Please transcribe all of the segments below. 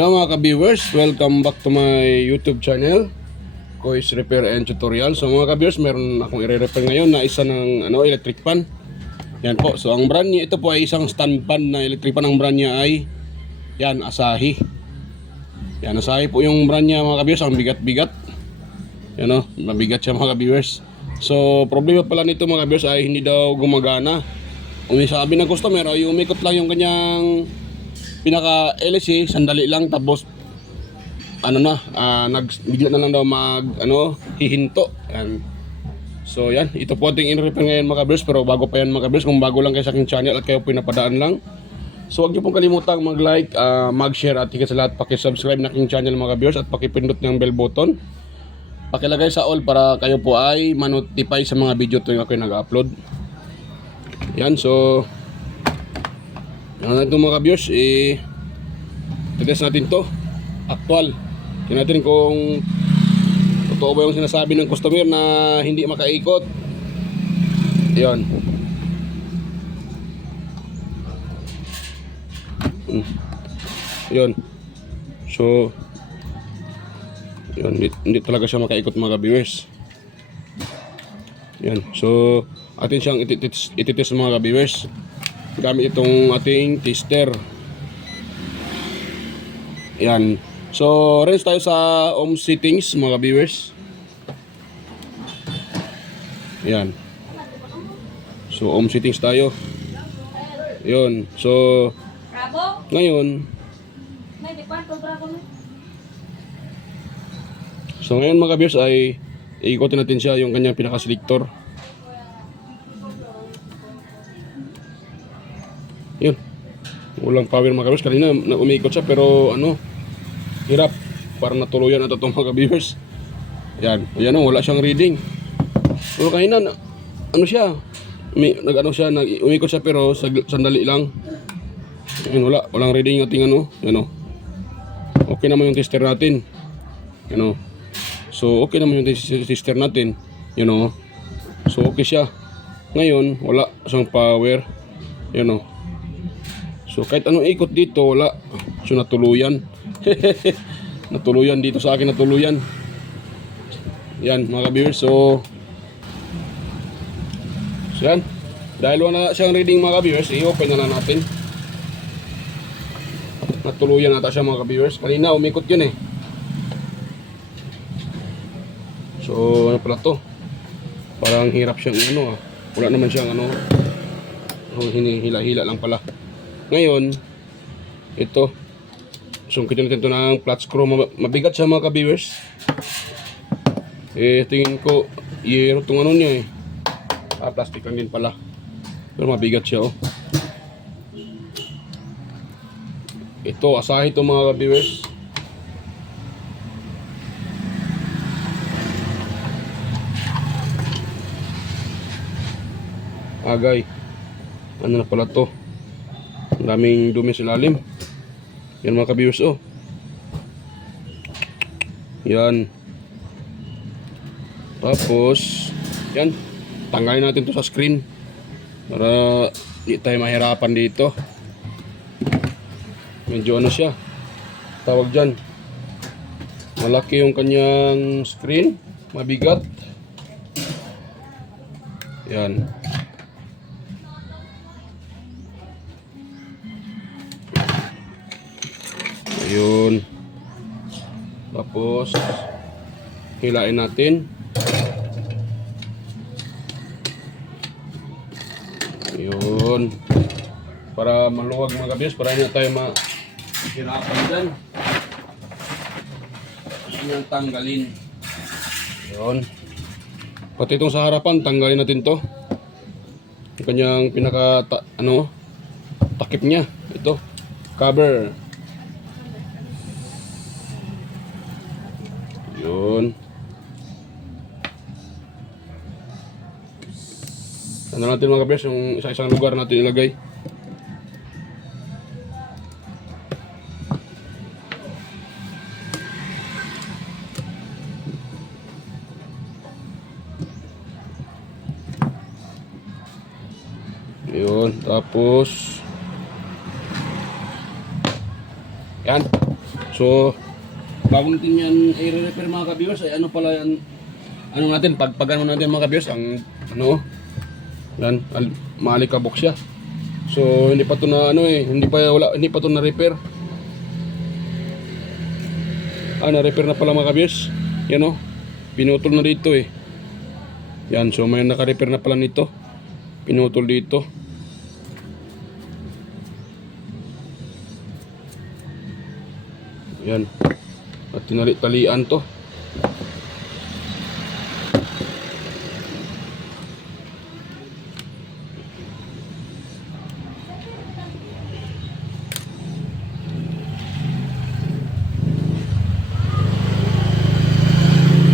Hello mga ka-viewers, welcome back to my YouTube channel, Kois Repair and Tutorial. So mga ka-viewers, meron akong i-repair ngayon na isa ng electric fan. Yan po, so ang brand niya, ito po ay isang stand fan na electric fan. Ang brand niya ay yan, Asahi. Yan, Asahi po yung brand niya mga ka-viewers. Ang bigat-bigat. Yan o, mabigat siya mga ka-viewers. So problema pala nito mga ka-viewers ay hindi daw gumagana. Sabi ng customer ay umikot lang yung kanyang pinaka LC, sandali lang, tapos bigla na lang daw hihinto. Yan. So yan, ito po ating in-repair ngayon mga ka-viewers. Pero bago pa yan mga ka-viewers, kung bago lang kayo sa aking channel at kayo pinapadaan lang, so huwag niyo pong kalimutang mag-like, mag-share at higit sa lahat paki-subscribe na aking channel mga ka-viewers, at pakipindot ng bell button, pakilagay sa all para kayo po ay ma-notify sa mga video tuwing ako nag-upload. Yan, so ito mga ka-viewers, test natin to actual. Tingnan natin kung totoo ba yung sinasabi ng customer na hindi makaikot. Yan. Yan. So yan, hindi talaga siya makaikot mga ka-viewers. Yan. So atin siyang ititest mga ka-viewers gamit itong ating tester. Yan. So rinse tayo sa ohm settings mga viewers. Yan. So ohm settings tayo. Yun. So ngayon mga viewers ay iikotin natin siya yung kanyang pinaka-selector. Yun. Walang power mga ka-viewers. Kanina umikot siya pero hirap. Parang natuluyan na itong mga ka-viewers. Yan. Ayan o, wala siyang reading. Pero kanina umikot siya pero sandali lang. Yan, walang reading yung ating yan o. Okay naman yung tester natin. Yan o. So okay naman yung tester natin. Yan o. So okay siya. Ngayon wala siyang power. Yan o. So kahit anong ikot dito, wala. So natuluyan. Natuluyan dito sa akin, natuluyan. Yan mga ka-viewers. So yan. Dahil wala siyang reading mga ka-viewers, i-open na lang natin. Natuluyan nata siya mga ka-viewers. Kanina umikot yun eh. So ano pala to? Parang hirap siyang wala naman siyang hinihila-hila lang pala. Ngayon, ito. Sungkitin natin ito ng flat screw. Mabigat siya mga ka-viewers. Tingin ko, yero itong niya eh. Plastic lang din pala. Pero mabigat siya oh. Ito, Asahi ito mga ka-viewers. Agay. Ano na pala to? Ang daming dumi sa ilalim. Yan mga ka-viewers oh. Yan. Tapos yan, tanggalin natin to sa screen para di tayo mahirapan dito. Medyo siya, tawag dyan, malaki yung kanyang screen, mabigat. Yan. Ayun. Tapos hilain natin. Ayun. Para maluwag mga ka-viewers, para hindi tayo mahirapan dyan. Yan tanggalin. Ayun. Pati itong sa harapan, tanggalin natin to. Yung kanyang pinaka takip niya. Ito, cover. Yun. Ano natin mga ka-viewers, yung isa-isang lugar natin ilagay. Yun, tapos yan. So, bago natin yan i-repair mga ka-viewers, ay ano pala yan, ano natin, pagpagano natin mga ka-viewers, ang ano, yan, maalikabok siya. So, hindi pa to na ano hindi pa to na repair. Na-repair na pala mga ka-viewers. Yan pinutol na dito Yan, so may naka-repair na pala nito. Pinutol dito. Yan. At tinali-talian to.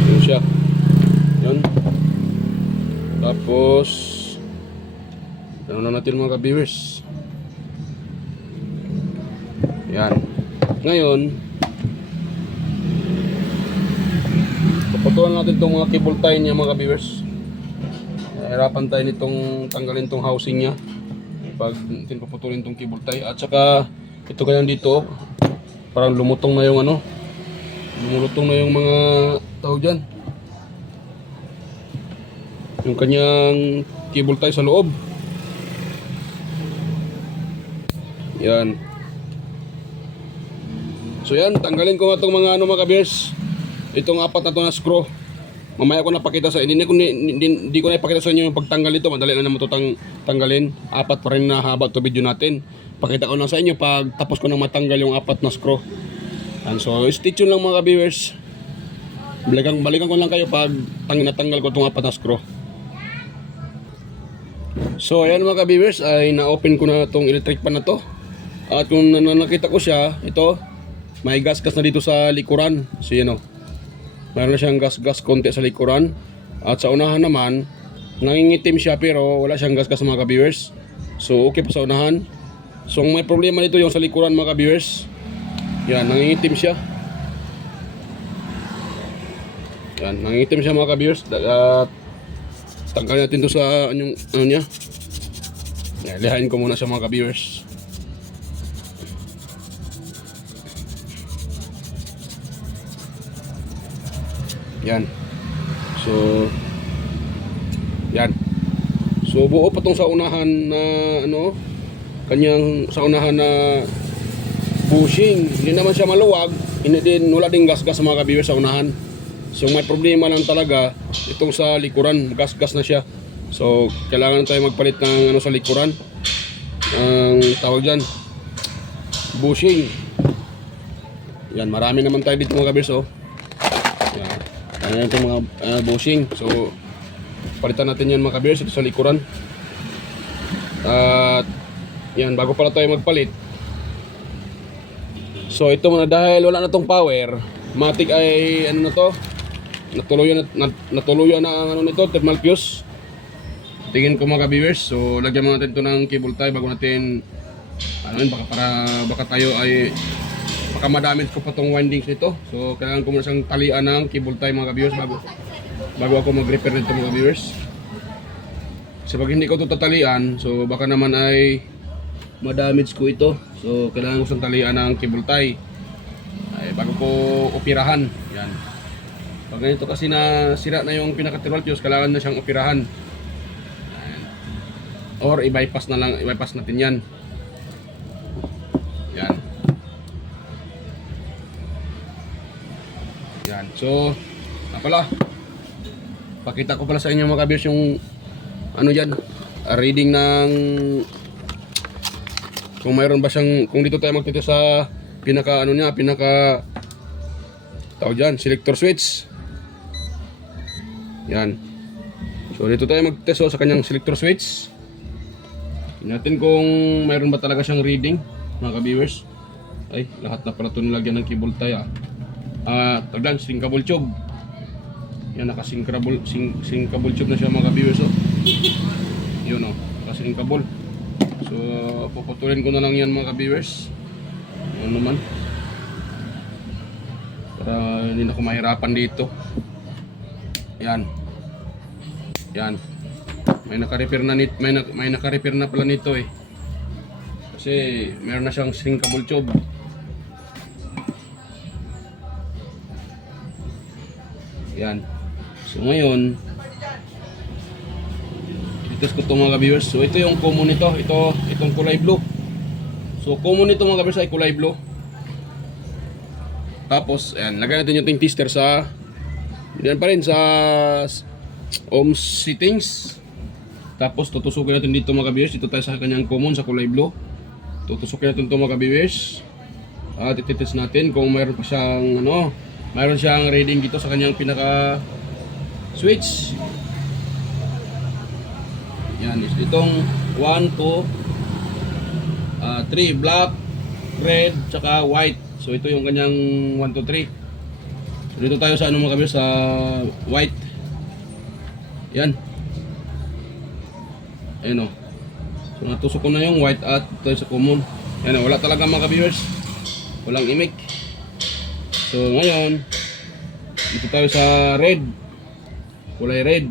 Yan siya. Yan. Tapos ano na natin mga ka-viewers. Yan. Ngayon, paputulan natin itong mga cable tie niya mga ka-viewers. Hirapan tayo nitong tanggalin itong housing niya pag natin paputulin itong cable tie. At saka ito ganyan dito, parang lumutong na yung lumulutong na yung mga tawag dyan, yung kanyang cable tie sa loob. Yan. So yan, tanggalin ko nga itong mga mga ka-viewers. Itong apat na ito na screw. Mamaya ko napakita sa inyo. Hindi ko na ipakita sa inyo yung pagtanggal ito. Madali na naman ito tanggalin. Apat pa rin na haba ito video natin. Pakita ko na sa inyo pag tapos ko na matanggal yung apat na screw. And so stay tuned lang mga ka-viewers. Balikan ko lang kayo pag natanggal ko itong apat na screw. So ayan mga ka-viewers, ay na-open ko na itong electric pan na to. At kung nakita ko siya, ito may gas-gas na dito sa likuran. So yan mayroon na siyang gas-gas konti sa likuran. At sa unahan naman, nangingitim siya pero wala siyang gas-gas mga ka-viewers. So okay pa sa unahan. So may problema dito yung sa likuran mga ka-viewers. Yan, nangingitim siya. Yan, nangingitim siya mga ka-viewers. At tanggalin natin to sa ano niya. Yan, lihain ko muna siya mga ka-viewers. Yan. So yan. So buo pa tong sa unahan na kanyang sa unahan na bushing. Hindi naman siya maluwag, hindi din wala ding gas-gas mga ka-viewers sa unahan. So may problema lang talaga itong sa likuran, gas-gas na siya. So kailangan tayo magpalit ng sa likuran. Ang tawag diyan, bushing. Yan, marami naman tayo dito mga ka-viewers Yan. Ayan itong mga bushing. So palitan natin yan mga ka-viewers ito sa likuran. At yan, bago pala tayo magpalit. So ito muna, dahil wala na tong power, matik ay na to, natuluyan na ang nito, thermal fuse. Tingin ko mga ka-viewers. So lagyan natin ito ng cable tie bago natin baka tayo ay baka madamage ko pa tong windings nito. So kailangan ko muna siyang talian ng cable tie mga ka-viewers bago ako mag-repair nito mga ka-viewers. So pag hindi ko ito tatalian, so baka naman ay madamage ko ito. So kailangan ko siyang talian ng cable tie bago ko operahan. Yan. Pag ganito kasi na sira na yung pinaka-thermal fuse, kailangan na siyang operahan. Or i-bypass natin yan. Yan. Yan. So, pakita ko pala sa inyo mga ka-viewers yung reading ng kung mayroon ba siyang, kung dito tayo magtito sa pinaka tawag dyan, selector switch. Yan. So dito tayo mag-test sa kanyang selector switch. Tingnan natin kung mayroon ba talaga siyang reading mga ka-viewers. Ay, lahat na pala ito nilagyan ng cable tie taglan, sinkable tube. Yan, naka-sinkable tube na siya mga ka-viewers Yun naka-sinkable. So puputulin ko na lang yan mga ka-viewers. Ano naman, para hindi na ako mahirapan dito. Yan. May naka-repair na pala nito kasi meron na siyang sinkable tube. Yan. So ngayon, itis ko ito mga ka-viewers. So ito yung common nito. Itong kulay blue. So common nito mga ka-viewers ay kulay blue. Tapos, ayan, lagyan natin yung tester sa yan pa rin sa ohms settings. Tapos tutusukin natin dito mga ka-viewers. Dito tayo sa kanyang common sa kulay blue. Tutusukin natin ito mga ka-viewers. At ititest natin kung mayroon pa siyang mayroon siyang reading dito sa kanyang pinaka switch. Yan, itong 1, 2, 3, black, red, tsaka white. So ito yung kanyang 1, 2, 3. So dito tayo sa mga ka-viewers, sa white. Yan. Ayun o. So natusok ko na yung white at ito sa common. Yan o, wala talaga mga ka-viewers. Walang imik. So ngayon, dito tayo sa red. Kulay red.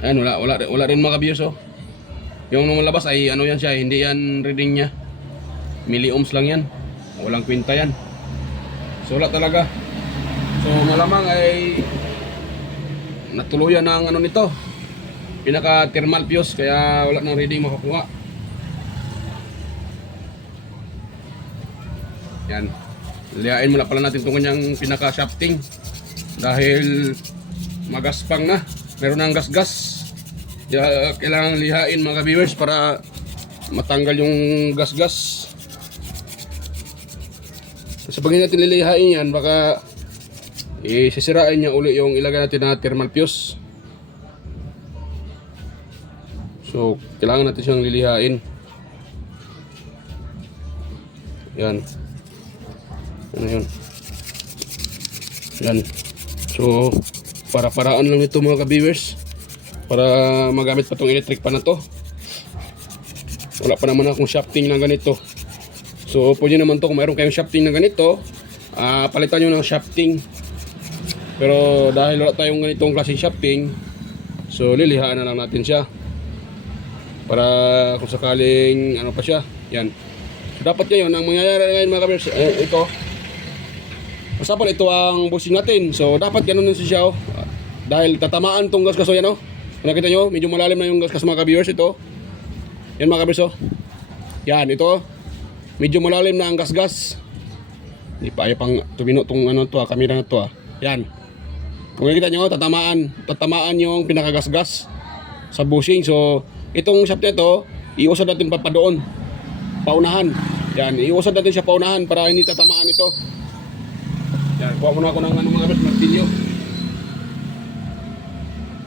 Ayan, wala rin mga ka-viewers oh. Yung lumalabas ay yan siya, hindi yan reading niya. Milliohms lang yan. Walang kwenta yan. So wala talaga. So malamang ay natuluyan ng nito. Pinaka thermal fuse kaya wala nang reading makakuha. Yan. Lihain muna pala natin itong kanyang pinaka shafting. Dahil magaspang na. Meron ng gas-gas. Kaya kailangan lihain mga viewers para matanggal yung gas-gas. Kasi pag hindi natin lilihain yan, baka sisirain niya uli yung ilagay natin na thermal fuse. So, kailangan natin siyang lilihain. Yan. Ano yun? Yan. So, para-paraan lang ito mga ka-viewers. Para magamit pa itong electric pan na to. Wala pa naman akong shafting na ganito. So, pwede naman to kung mayroon kayong shafting na ganito, palitan nyo ng shafting. Pero dahil wala tayong ganitong klaseng shafting, so lilihaan na lang natin siya. Para kung sakaling pa siya. Yan. So, dapat ngayon, ang mangyayari ngayon mga ka-viewers, ito. Masapal ito ang bushing natin. So, dapat ganun din siya. Dahil tatamaan tong gas-gas. Yan o. Nakita nyo, medyo malalim na yung gas-gas mga ka-viewers. Ito. Yan mga ka-viewers. Yan, ito. Medyo malalim na ang gas-gas. Hindi pa ayaw pang tumino itong kamera na to. Yan. Kung nakita nyo, tatamaan yung pinakagasgas sa bushing. So, itong shaft na ito, iusad natin pa doon. Paunahan. Yan, iusad natin siya paunahan para hindi tatamaan ito. Yan, kuha muna ako ng mga martilyo.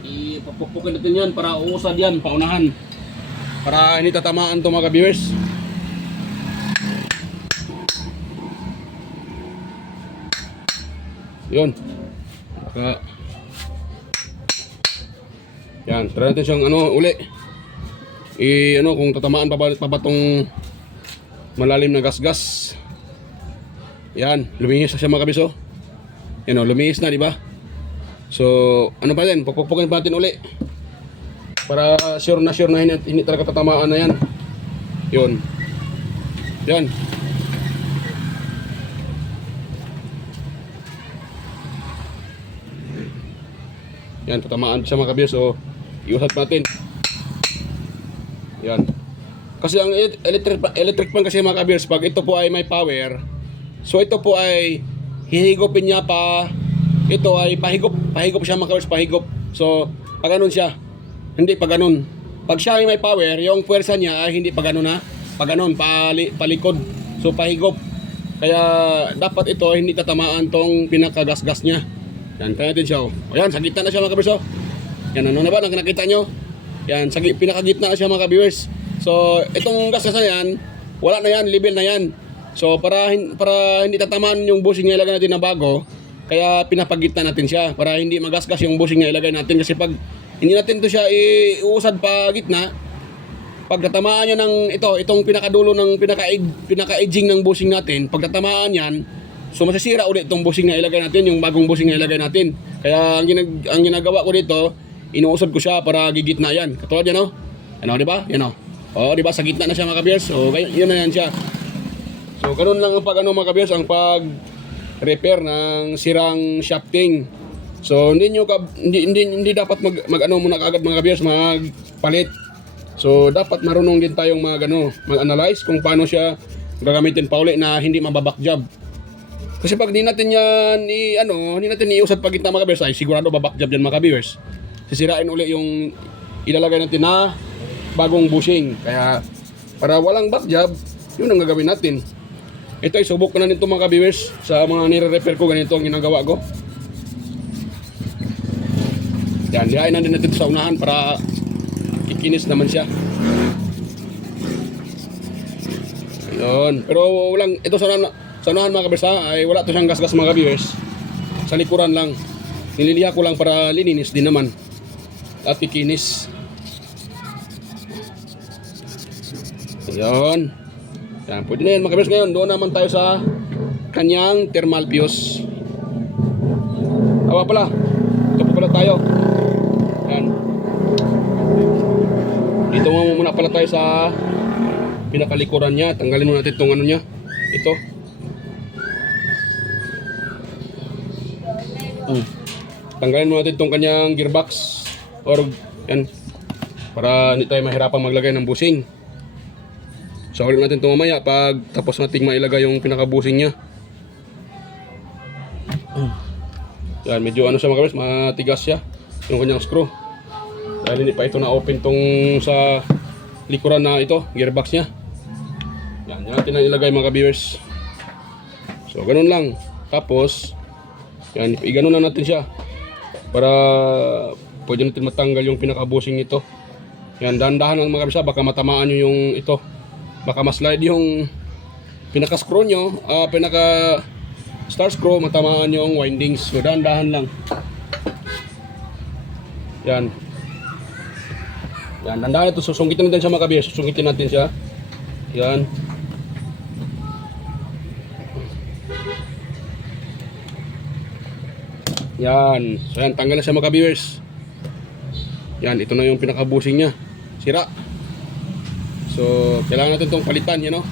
Ipapukpukin natin yan para uusad yan, paunahan. Para hindi tatamaan ito mga viewers. Yun. Yan, try natin siyang uli. Kung tatamaan pa ba tong malalim na gas-gas. Yan, lumihis na siya mga kabiso. Yan lumihis na, di ba? So, pa din, pupukpukin pa natin uli. Para sure na hindi talaga tatamaan na yan. Yun. Yan. Yan, tatamaan siya mga kabiyos. So, iusap natin. Yan. Kasi ang electric pan kasi mga kabiyos, pag ito po ay may power, so ito po ay hihigupin niya pa. Ito ay pahigop siya mga kabiyos, pahigop. So, pag ganun siya. Hindi pag ganun. Pag siya ay may power, yung puwersa niya ay hindi pag ganun ha. Pag ganun, palikod. So, pahigop. Kaya, dapat ito hindi tatamaan tong pinakagasgas niya. Yan, kaya natin siya. Ayan, sa gitna na siya mga ka-viewers. Yan, na ba? Nakita nyo? Yan, pinakagitna na siya mga ka-viewers. So, itong gas na yan, wala na yan, level na yan. So, para hindi tatamaan yung bushing na ilagay natin na bago, kaya pinapagitna natin siya. Para hindi magasgas yung bushing na ilagay natin. Kasi pag hindi natin to siya iusad pa gitna, pag tatamaan niya ng itong pinakadulo ng pinaka-edging ng bushing natin, pag tatamaan yan, so masisira ulit itong bushing na ilagay natin, yung bagong bushing na ilagay natin. Kaya ang ginagawa ko dito, inuusad ko siya para gigitna yan. Katulad yan o. Di ba? Yan o. O, di ba? Sa gitna na siya mga ka-viewers. So, yun na yan siya. So, ganun lang ang mga ka-viewers, ang repair ng sirang shafting. So hindi dapat mag ano muna kaagad mga ka-viewers, magpalit. So dapat marunong din tayong mag-analyze kung paano siya gagamitin pa uli na hindi mababack job. Kasi pag hindi natin yan hindi natin iusad pag gitna mga ka-viewers, ay sigurado baback job yan mga ka-viewers. Sisirain uli yung ilalagay natin na bagong bushing. Kaya para walang back job, yun ang gagawin natin. Ito ay subok ko na nito mga ka-viewers. Sa mga nire-repair ko, ganito ang ginagawa ko. Yan, dihain na din natin sa unahan para kikinis naman siya. Ayun. Pero walang, ito sa unahan mga ka-viewers ay wala to siyang gas-gas mga ka-viewers. Sa likuran lang. Nililiha ko lang para lininis din naman. At kikinis. Ayun. Yan, pwede na yan mga ka-viewers. Ngayon, doon naman tayo sa kanyang thermal fuse. Awa pala. Ito po pala tayo. Yan. Dito muna pala tayo sa pinakalikuran niya. Tanggalin muna natin itong ano niya. Ito. Tanggalin muna natin itong kanyang gearbox. Or, yan. Para hindi tayo mahirapang maglagay ng busing. So, ulit natin ito mamaya pag tapos nating mailagay yung pinaka-busing niya. Yan, medyo ano siya mga ka-viewers, matigas siya yung kanyang screw. Dahil hindi pa ito na-open tong sa likuran na ito, gearbox niya. Yan natin na ilagay mga ka-viewers. So, ganun lang. Tapos, yan, i-ganon na natin siya. Para pwede natin matanggal yung pinaka-busing nito. Yan, dahan-dahan lang mga ka-viewers, baka matamaan nyo yung ito. Baka ma-slide yung pinaka-screw nyo, pinaka-star screw, matamaan yung windings. So, dahan-dahan lang. Yan. Yan, dahan-dahan ito. Susungkitin natin siya mga ka-viewers. Susungkitin natin siya. Yan. Yan. So, yan. Tanggal na siya mga ka-viewers. Yan. Ito na yung pinaka-busing niya. Sira. So, kailangan natin itong palitan, yan o.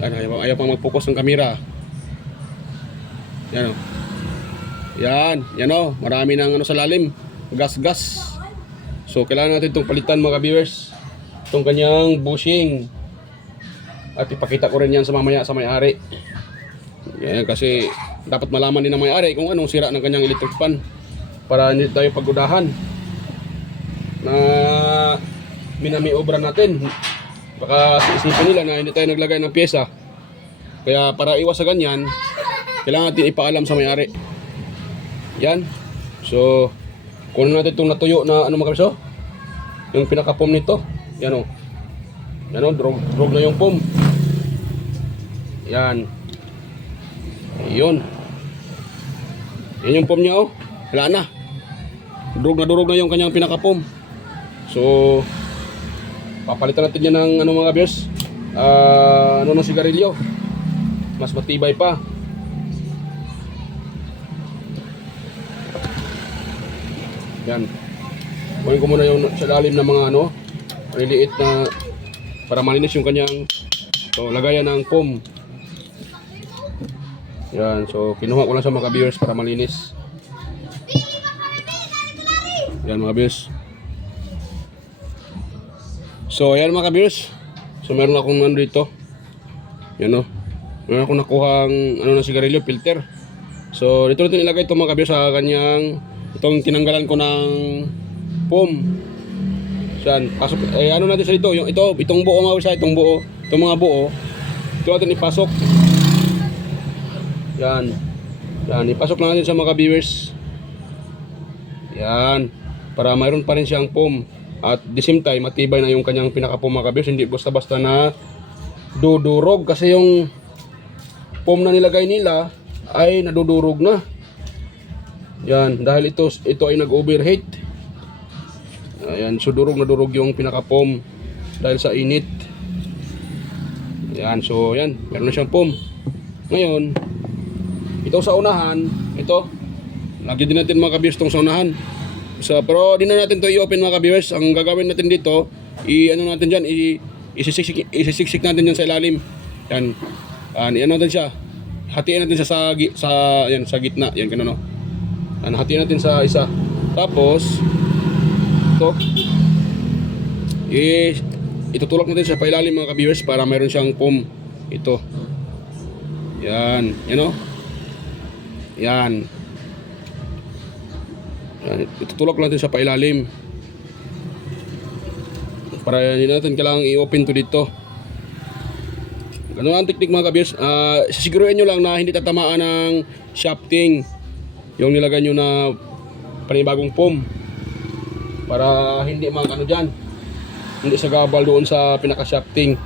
Yan, ayaw pang mag-focus ng camera. Yan o. Yan o. Marami ng sa lalim. Gas-gas. So, kailangan natin itong palitan mga viewers. Itong kanyang bushing. At ipakita ko rin yan sa mamaya sa may-ari. Yan, kasi dapat malaman din ng may-ari kung anong sira ng kanyang electric fan. Para hindi tayo pagudahan na minamiobra natin. Baka isipin nila na hindi tayo naglagay ng pyesa. Kaya para iwas sa ganyan, kailangan natin ipaalam sa may-ari. Yan. So, kunin natin itong natuyo na mga kabiso, yung pinaka-foam nito. Yan o. Yan o, drog na yung foam. Yan. Yun. Yan yung foam niya o. Wala na. Durog na yung kanyang pinaka-foam. So, papalitan natin yan ng mga viewers, ng sigarilyo. Mas matibay pa. Yan. Kunin ko muna yung sa lalim ng mga maliliit na para malinis yung kanyang lagayan ng foam. Yan. So, kinuha ko lang sa mga viewers para malinis. Yan mga viewers. So, ayan mga ka-viewers. So, meron akong dito. Yan o. Meron akong nakuhang na sigarilyo, filter. So, dito natin ilagay ito mga ka-viewers sa kanyang, itong tinanggalan ko ng foam. Yan. Pasok, ano natin sa dito? Itong buo mga ka-viewers, itong buo. Itong mga buo. Ito natin ipasok. Yan. Yan. Ipasok lang natin sa mga ka-viewers. Yan. Para mayroon pa rin siyang foam. At the same time, matibay na yung kanyang pinaka-foam mga ka-viewers. Hindi basta-basta na dudurog. Kasi yung foam na nilagay nila ay nadudurog na. Yan. Dahil ito ay nag-overheat. Ayan. So durog na durog yung pinaka-foam dahil sa init. Yan. So yan. Meron na siyang foam. Ngayon, ito sa unahan. Ito. Lagi din natin mga ka-viewers itong sa unahan. So, pero di na natin to i-open mga ka-viewers. Ang gagawin natin dito, natin dyan, isisiksik natin dyan sa ilalim. Yan. Ano natin siya. hatiin natin siya sa gitna. Yan, ganun, no? Hatiin natin sa isa. Tapos, ito, itutulak natin siya pailalim mga ka-viewers para mayroon siyang foam. Ito. Yan. Yan, no? Yan. Yan. Itutulak natin siya pailalim. Para hindi natin kailangang i-open to dito. Ganun ang teknik mga ka-viewers. Sisiguruhin nyo lang na hindi tatamaan ng shafting yung nilagay nyo na panibagong foam. Para hindi mga ano dyan, hindi sa gabal doon sa pinaka-shafting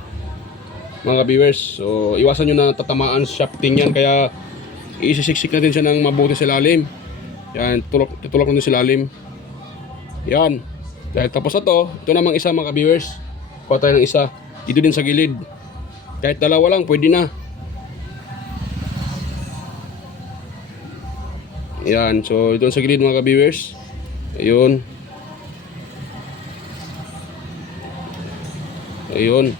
mga viewers. So iwasan nyo na tatamaan sa shafting yan. Kaya isisiksik natin siya ng mabuti sa ilalim. Yan, tutulak natin sa ilalim. Yan. Dahil tapos na to, ito namang isa mga viewers. Kuha tayo ng isa. Dito din sa gilid. Kahit dalawa lang, pwede na. Yan, so ito sa gilid mga viewers. Ayun. Ayun.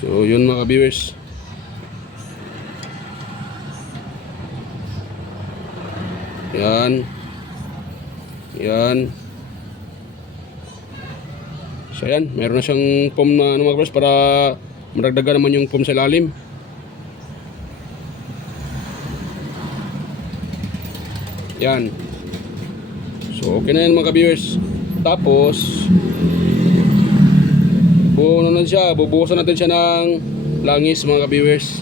So yun mga viewers. Yan. Yan. So yan, meron na siyang foam na mga viewers para maragdagan naman yung foam sa ilalim. Yan. So okay na yan mga viewers. Tapos bubuhusan natin siya ng langis mga viewers.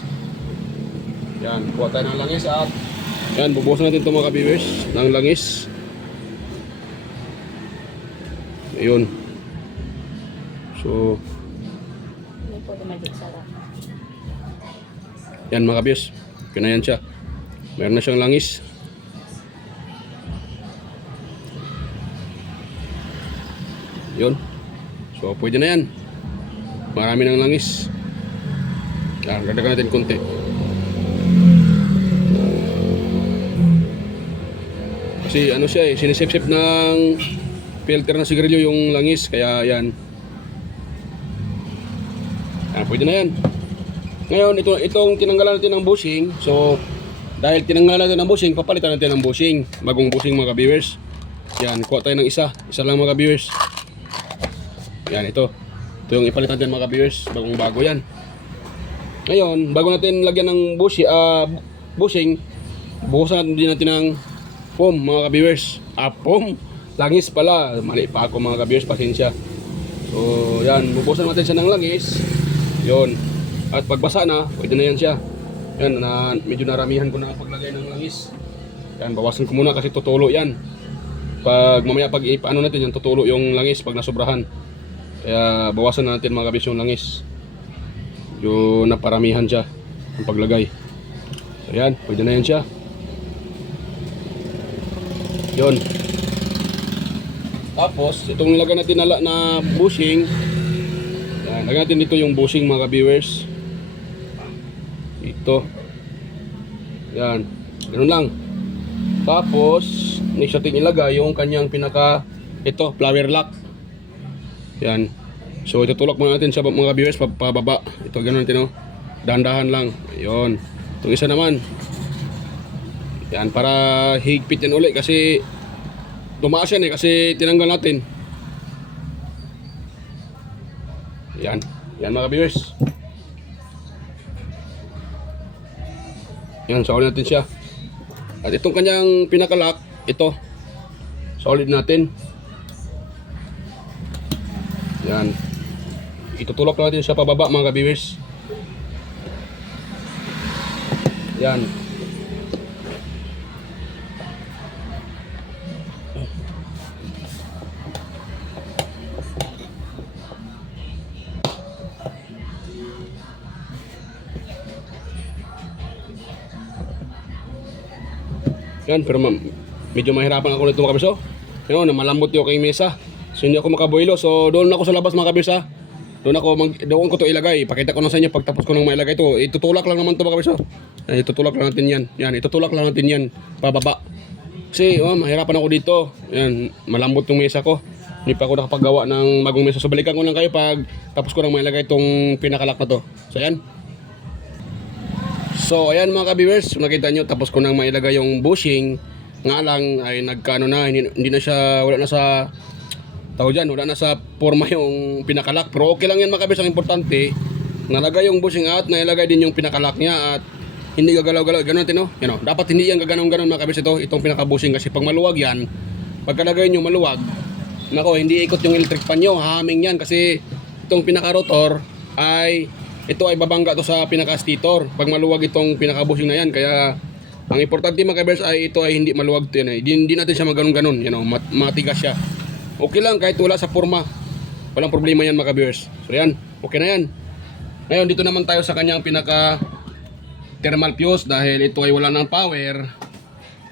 Yan, kuha tayo ng langis at yan, bubuhusan natin ito mga viewers ng langis. Ayun. So yan mga viewers, okay na yan siya. Meron na siyang langis. Yun. So pwede na yan. Marami ng langis. Yan, dagdagan natin konti. Kasi ano siya sinisip-sip ng filter ng sigarilyo yung langis. Kaya yan. Yan, pwede na yan. Ngayon, itong tinanggalan natin ng bushing. So, dahil tinanggalan natin ng bushing, papalitan natin ng bushing. Bagong bushing mga viewers. Yan, kuha tayo ng isa. Isa lang mga viewers. Yan, ito. Ito yung ipalitan natin mga viewers. Bagong bago yan. Ngayon, bago natin lagyan ng bushing, buhusan din natin ng foam mga viewers. Foam? Langis pala. Mali pa ako mga viewers. Pasensya. So, yan. Bubuhusan natin siya ng langis. Yun. At pagbasa na, pwede na yan siya. Yan, medyo naramihan ko na paglagay ng langis. Yan, bawasan ko muna kasi tutulo yan. Mamaya pag ipaano natin yan, tutulo yung langis pag nasobrahan. Kaya bawasan na natin mga kabis yung langis. Yung naparamihan siya ang paglagay. So yan, pwede na yan siya. Yun. Tapos, itong nilagay natin na bushing. Yan, lagyan natin dito yung bushing mga viewers. Ito. Yan. Ganun lang. Tapos, next natin ilagay yung kanyang ito, flower lock. Yan. So, itutulak muna natin sa mga viewers pababa. Ito, ganun natin, no? Dahan-dahan lang. Ayun. Itong isa naman. Yan, para higpit yan ulit kasi tumaas yan kasi tinanggal natin. Yan. Yan mga viewers. Yan, solid natin siya. At itong kanyang pinakalock, ito. Solid natin. Yan. Itutulak natin siya pababa mga viewers. Yan. Yan, pero medyo mahirapan ako nito mga kabiso. Yan, malambot yung aking mesa. So hindi ako makaboilo. So doon ako sa labas mga kabiso. Doon ko to ilagay. Pakita ko na sa inyo pagtapos ko nang mailagay ito. Itutulak lang naman to mga kabiso. Itutulak lang natin yan. Yan, itutulak lang natin yan pababa. Kasi mahirapan ako dito. Yan, malambot yung mesa ko. Hindi pa ako nakapagawa ng bagong mesa. So balikan ko lang kayo pag tapos ko nang mailagay itong pinakalak na to. So yan. So ayan mga ka-viewers, nakita nyo tapos ko nang mailagay yung bushing, nga lang ay nagkaano na, hindi na siya, wala na sa tawag dyan, wala na sa forma yung pinakalak. Pero okay lang yan mga ka-viewers, ang importante nalagay yung bushing at nailagay din yung pinakalak niya at hindi gagalaw-galaw, ganun natin no? Yan, no? Dapat hindi yan gaganon-ganon mga ka-viewers itong pinaka-bushing kasi pag maluwag yan, pagkalagay nyo maluwag, nako hindi ikot yung electric fan nyo, hahaming yan kasi itong pinaka-rotor ay ito ay babangga to sa pinaka-stator pag maluwag itong pinaka-bushing na yan. Kaya ang importante mga ka-viewers ay ito ay hindi maluwag to yan, eh. Hindi natin siya maganon-ganon, you know, matigas siya. Okay lang kahit wala sa forma, walang problema yan mga ka-viewers. So yan, okay na yan. Ngayon dito naman tayo sa kanyang pinaka thermal fuse dahil ito ay wala ng power.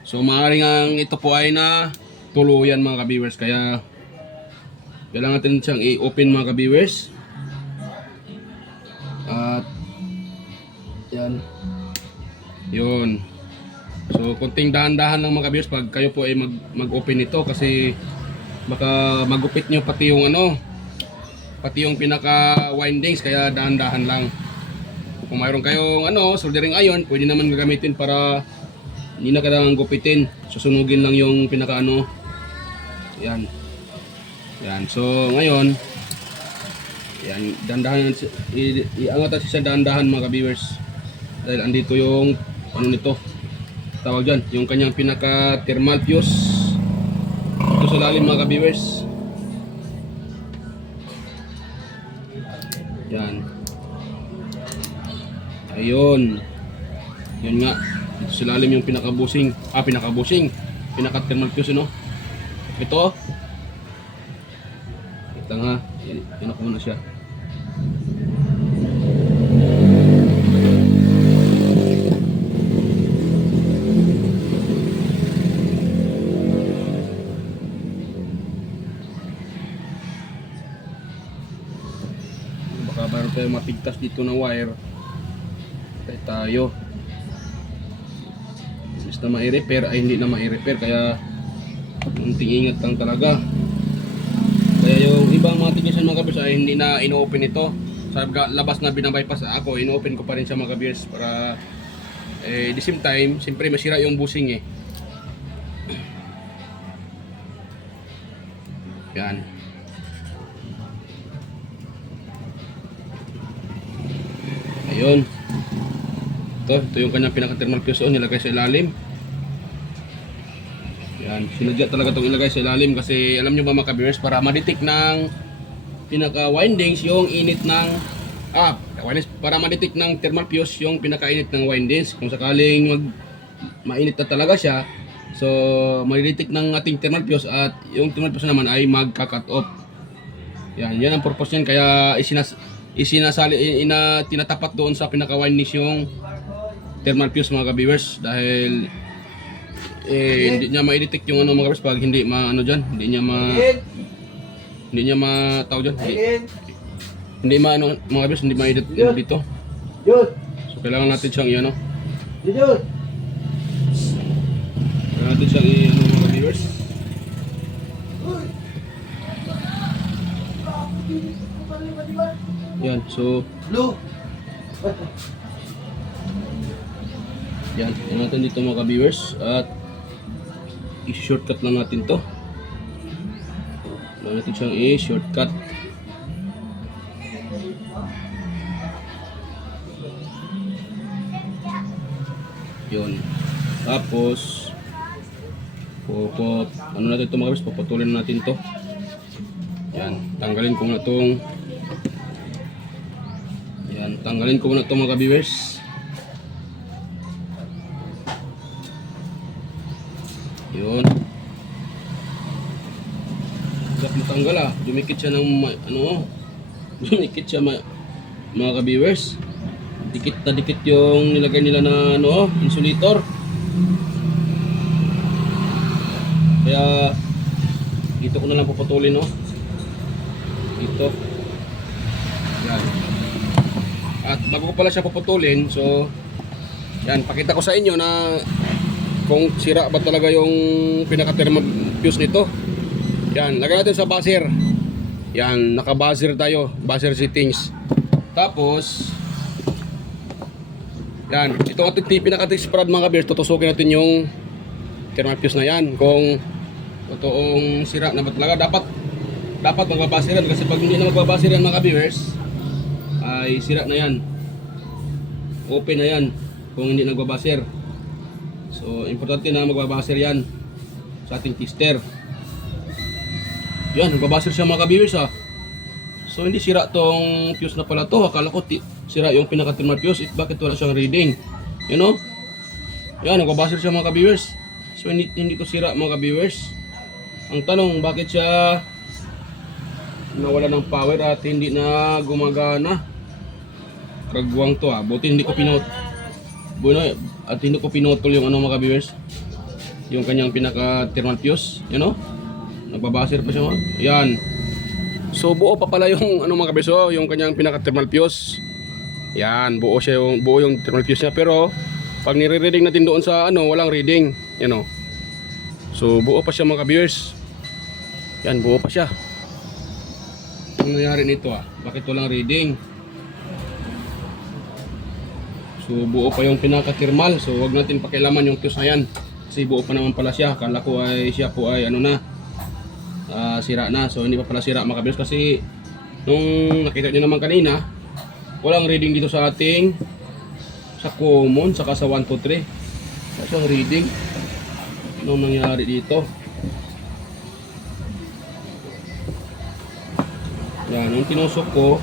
So maaaring ang ito po ay na tuluyan mga ka-viewers, kaya kailangan natin siyang i-open mga ka-viewers. At yan, yun. So kunting dahan-dahan lang mga ka-viewers pag kayo po ay mag-open nito kasi baka magupit nyo pati yung ano, pati yung pinaka windings, kaya dahan-dahan lang. Kung mayroon kayong ano, soldering iron, pwede naman gagamitin para hindi na kailangan gupitin. Susunugin lang yung pinaka ano. Yan. Yan. So ngayon, yan, dahan-dahan iangat natin sa dahan-dahan mga ka-viewers. Dahil andito yung ano nito. Tawag diyan, yung kanyang pinaka thermal fuse. Ito sa lalim mga ka-viewers. Yan. Ayun. Yun nga. Ito sa lalim yung pinaka-bushing. Pinaka-bushing. Pinaka-thermal fuse, no? Ito. Ito nga. Yan ako muna siya. Baka meron tayo mapigtas dito ng wire. Tayo imbis na mai-repair ay hindi na mai-repair, kaya unting ingat lang talaga. Kaya yung ibang mga technician mga ka-viewers ay hindi na ino-open ito sa labas na binabypass. Ako ino-open ko pa rin siya mga ka-viewers para the same time siyempre masira yung bushing eh. Yan. Ayun. Ito yung kanyang pinaka-thermal fuse on, nilagay sa ilalim. Yan, sinadya talaga itong ilagay sa ilalim kasi alam nyo ba mga ka-viewers, para ma-detect ng pinaka-windings yung init ng para ma-detect ng thermal fuse yung pinaka-init ng windings. Kung sakaling mainit na talaga siya, so ma-detect ng ating thermal fuse at yung thermal fuse naman ay magka-cut off. Yan ang purpose niyan, kaya tinatapat doon sa pinaka-windings yung thermal fuse mga ka-viewers dahil hindi niya ma-detect yung ano mga ka-viewers pag hindi ma-ano dyan, hindi niya ma-tawag dyan, hindi ma-ano mga ka-viewers, hindi ma-edit dito. So kailangan natin siyang i-ano, kailangan natin siyang i-ano mga ka-viewers. Yan, so yan natin dito mga ka-viewers at i-shortcut lang natin to. Kailangan natin siyang i-shortcut. Yun. Tapos ano natin ito mga ka-viewers, paputulin natin to. Yan, tanggalin ko na itong tanggalin ko na ito mga ka-viewers. Yun. Dapat matanggal dumikit siya ng dumikit siya mga ka-viewers. Dikit na dikit yung nilagay nila na insulator. Kaya dito ko na lang puputulin dito. Yan. At bago ko pala siya puputulin, so yan, pakita ko sa inyo na kung sira ba talaga yung pinaka-thermal fuse nito. Yan, lagay natin sa buzzer. Yan, naka-buzzer tayo, buzzer settings. Tapos Yan, ito ang pinaka-test prod mga ka-bears. Tutusukin natin yung thermal fuse na yan. Kung totoong sira na ba talaga. Dapat magbabase yan. Kasi pag hindi na magbabase yan mga ka-bears, ay sira na yan. Open na yan kung hindi nagbabase. So, importante na magbabase yan sa ating tester. Yan, nagbabase siya mga ka-bears ha. So, hindi sira tong fuse na pala to. Akala ko sira yung pinaka-thermal fuse. Bakit wala siyang reading? You know? Yan, nagbabase siya mga ka-viewers. So, hindi to sira mga ka-viewers. Ang tanong, bakit siya nawala ng power at hindi na gumagana? Ragwang to buti hindi ko at hindi ko pinutol yung ano mga ka-viewers. Yung kanyang pinaka-thermal fuse. You know? Nagbabase pa siya mga. Yan. So buo pa pala yung ano mga kabeso, yung kanyang pinaka-thermal fuse. Yan, buo yung thermal fuse niya, pero pag nire-reading natin doon sa ano, walang reading, you know. So buo pa siya mga ka-viewers. Yan, buo pa siya. Ano nangyari nito bakit walang reading? So buo pa yung pinaka-thermal, so wag natin pakialaman yung fuse na yan. Kasi buo pa naman pala siya. Akala ko ay siya po ay ano na, sira na. So hindi pa pala sira mga ka-viewers kasi nung nakita nyo naman kanina, walang reading dito sa ating sa common saka sa 1, 2, 3. Wala siyang reading. Anong nangyari dito? Yan, nung tinusok ko,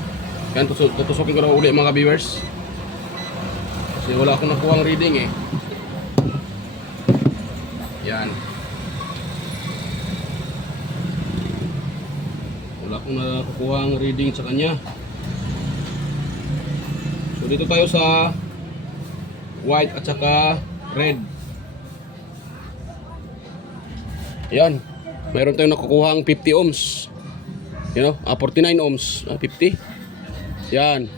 yan, tutusukin ko na uli mga ka-viewers. Kasi wala akong nakuha ang reading Yan. Wala akong nakukuha ang reading sa kanya. So dito tayo sa white at saka red. Yan. Mayroon tayong nakukuha ang 50 ohms. You know, 49 ohms. 50. Yan.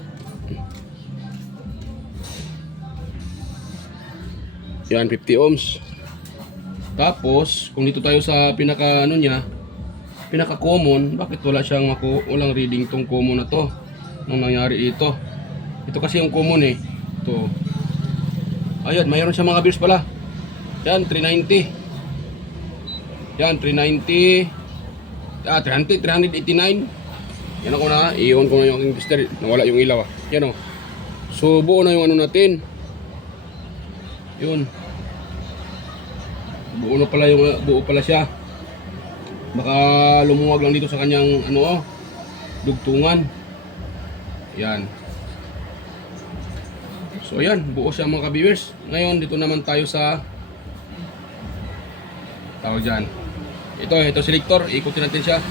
Yan, 50 ohms. Tapos, kung dito tayo sa pinaka ano niya, pinaka common, bakit wala siyang walang reading tong common na to? Anong nangyari dito? Ito kasi yung common Ito. Ayun, mayroon siya mga beers pala. Yan, 390. Yan, 390. 389. Yan ako na, i-on ko na yung aking tester. Nawala yung ilaw Yan So, buo na yung ano natin. Yun. Buo pala siya. Baka lumuwag lang dito sa kanyang dugtungan. Yan. So yan, buo siya mga ka-viewers. Ngayon dito naman tayo sa tawag dyan. Ito selector, ikutin natin siya.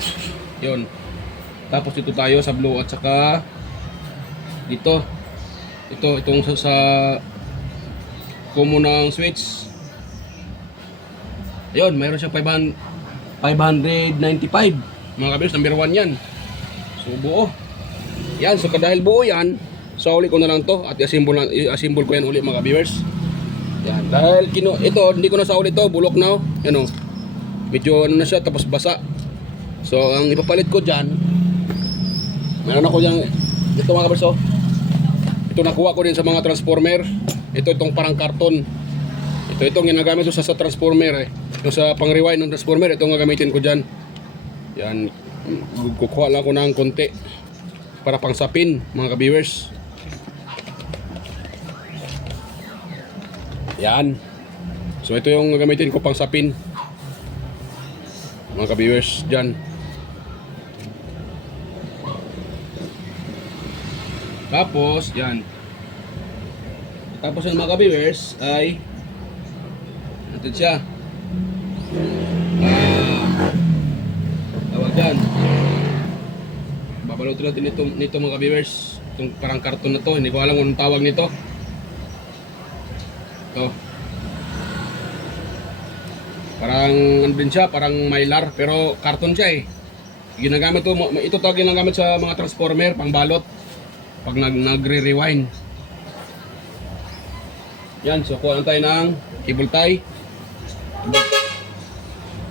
Yun. Tapos dito tayo sa blue at saka dito. Itong sa common ng switch. Ayun, mayroon siyang 595 mga ka-viewers, number 1 yan. So buo. Yan, so dahil buo yan, so uli ko na lang to at i-assemble ko yan uli mga ka-viewers. Yan, dahil ito hindi ko na sa uli to, bulok na Yan medyo ano na siya, tapos basa. So ang ipapalit ko dyan, meron ako dyan, ito mga ka-viewers ito nakuha ko din sa mga transformer. Itong parang karton. Itong ginagamit ko sa transformer Ito sa pang-rewind ng transformer, ito nga gamitin ko dyan. Yan, kukuha lang ako ng konti para pang sapin mga ka-viewers. Yan. So ito yung gagamitin ko pang sapin mga ka-viewers dyan. Tapos yan. Tapos yung mga ka-viewers ay ito siya. Tawag dyan. Babalutin natin nito mga ka-viewers. Itong parang karton na to. Hindi ko alam kung anong tawag nito. Ito. Parang ano din siya, parang mylar, pero karton siya Ginagamit to, ito to ginagamit sa mga transformer, pang balot pag nagre-rewind. Yan, so kuha tayo ng cable tie.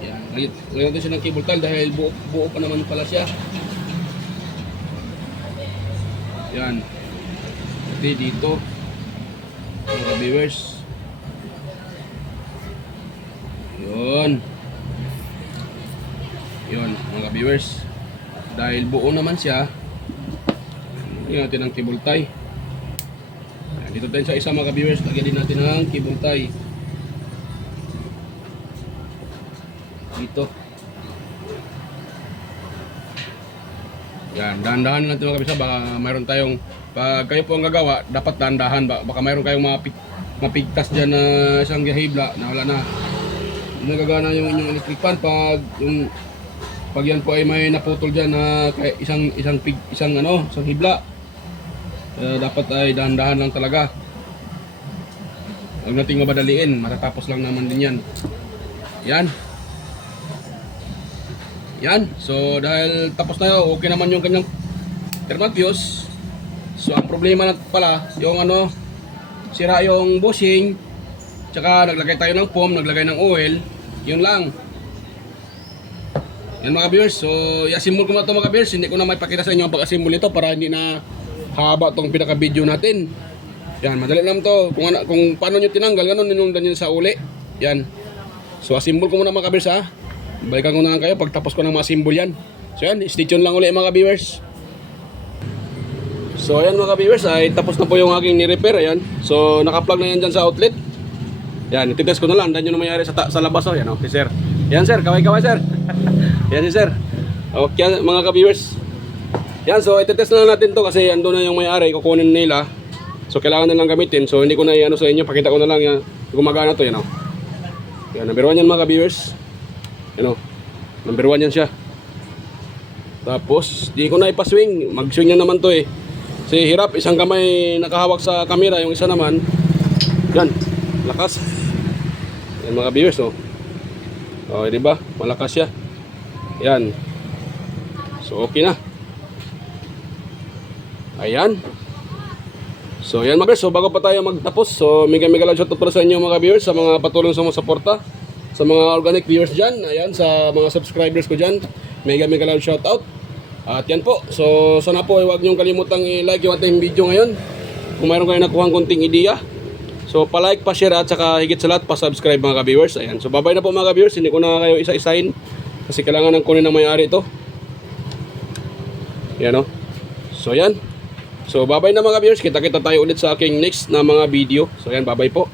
Yan, lagyan natin siya ng cable tie dahil buo pa naman pala siya. Yan. Pati dito. mga viewers. Yun. Yun, mga viewers. Dahil buo naman siya, lagyan natin ng cable tie. Dito tayo sa isa mga viewers, lagyan din natin ng cable tie. Dito. Yan, dahan-dahan natin mga kabisa, baka mayroon tayong, pag kayo po ang gagawa, dapat dahan-dahan, baka mayroon kayong mapigtas dyan na isang gahibla na wala na. Nagagana yung inyong electric fan pag yan po ay may naputol dyan na isang hibla. Dapat ay dahan-dahan lang talaga. Huwag nating mabadaliin, matatapos lang naman din yan. Yan. Yan. So dahil tapos na yun, okay naman yung kanyang thermal fuse. So ang problema na pala, yung sira yung bushing, tsaka naglagay tayo ng foam, naglagay ng oil, yun lang. Yan mga viewers, so i-assemble ko na ito mga viewers. Hindi ko na may pakita sa inyo ang pag-assemble nito para hindi na haba itong pinaka-video natin. Yan, madali lang to. Kung paano nyo tinanggal, ganun ninungdan nyo sa uli. Yan. So assemble ko muna mga viewers ha. Balikan ko na lang kayo pagtapos ko ng mga symbol yan. So yan, stay tuned lang ulit mga viewers. So ayan mga viewers, ay tapos na po yung aking ni-repair. Ayan. So naka-plug na yan dyan sa outlet. Yan, ititest ko na lang. Dan yun nangyari sa labas. Yan okay sir. Yan sir, kaway-kaway sir. Yan si sir. Okay mga ka-viewers. Yan, so ititest na lang natin to kasi ando na yung may-ari, kukunin nila. So kailangan na lang gamitin. So hindi ko na sa inyo, pakita ko na lang yan. Gumagana to, yan o. Yan, number 1 yan mga ka-viewers. Yan o. Number 1 yan siya. Tapos, di ko na ipaswing. Mag-swing na naman to eh. Kasi hirap, isang kamay nakahawak sa camera, yung isa naman. Yan, lakas. Yan mga viewers o. O, diba? Malakas siya. Yan. So okay na. Ayan. So yan mga viewers, so bago pa tayo magtapos, so mega love shoutout para sa inyo mga viewers, sa mga patulong sa mga suporta, sa mga organic viewers dyan, ayan, sa mga subscribers ko dyan, mega love shoutout. At yan po, so sana po ay huwag niyong kalimutang i-like yung ating video ngayon. Kung mayroon kayo nakuhang konting ideya, so pa-like, pa-share at saka higit sa lahat pa-subscribe mga viewers. Ayan, so bye-bye na po mga viewers, hindi ko na kayo isa-isahin kasi kailangan ng kunin ng may-ari ito. Yan o. So yan. So bye-bye na mga viewers, kita-kita tayo ulit sa aking next na mga video. So yan, bye-bye po.